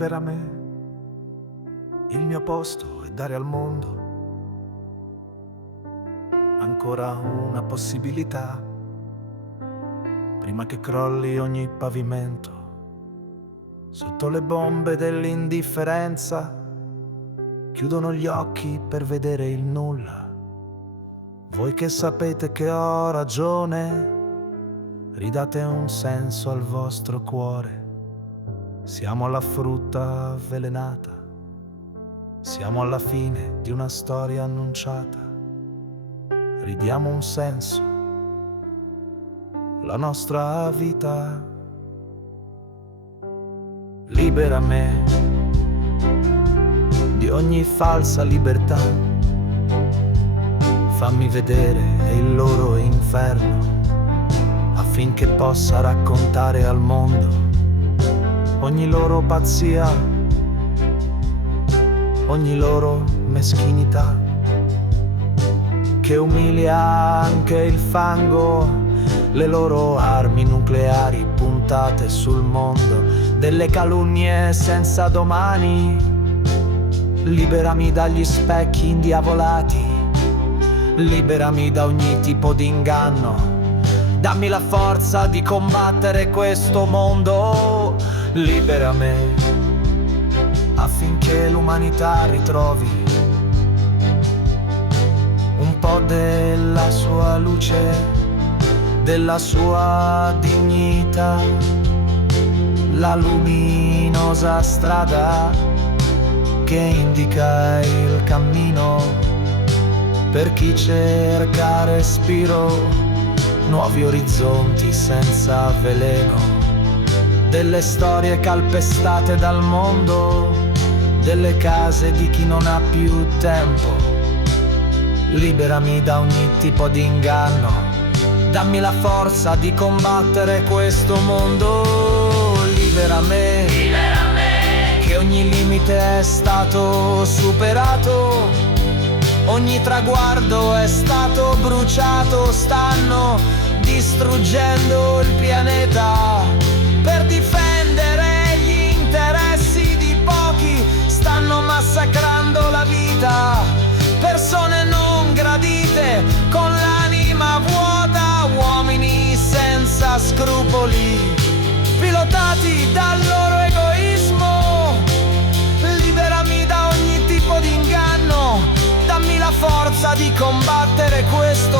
libera me. Il mio posto è dare al mondo ancora una possibilità, prima che crolli ogni pavimento. Sotto le bombe dell'indifferenza chiudono gli occhi per vedere il nulla. Voi che sapete che ho ragione, ridate un senso al vostro cuore. Siamo alla frutta avvelenata, siamo alla fine di una storia annunciata. Ridiamo un senso, la nostra vita. Libera me di ogni falsa libertà. Fammi vedere il loro inferno, affinché possa raccontare al mondo ogni loro pazzia, ogni loro meschinità, che umilia anche il fango, le loro armi nucleari puntate sul mondo, delle calunnie senza domani. Liberami dagli specchi indiavolati, liberami da ogni tipo di inganno. Dammi la forza di combattere questo mondo. Libera me affinché l'umanità ritrovi un po' della sua luce, della sua dignità, la luminosa strada che indica il cammino per chi cerca respiro, nuovi orizzonti senza veleno, delle storie calpestate dal mondo, delle case di chi non ha più tempo. Liberami da ogni tipo di inganno, dammi la forza di combattere questo mondo. Libera me, che ogni limite è stato superato, ogni traguardo è stato bruciato. Stanno distruggendo il pianeta per difendere gli interessi di pochi. Stanno massacrando la vita, persone non gradite con l'anima vuota, uomini senza scrupoli pilotati dal loro egoismo. Liberami da ogni tipo di inganno, dammi la forza di combattere questo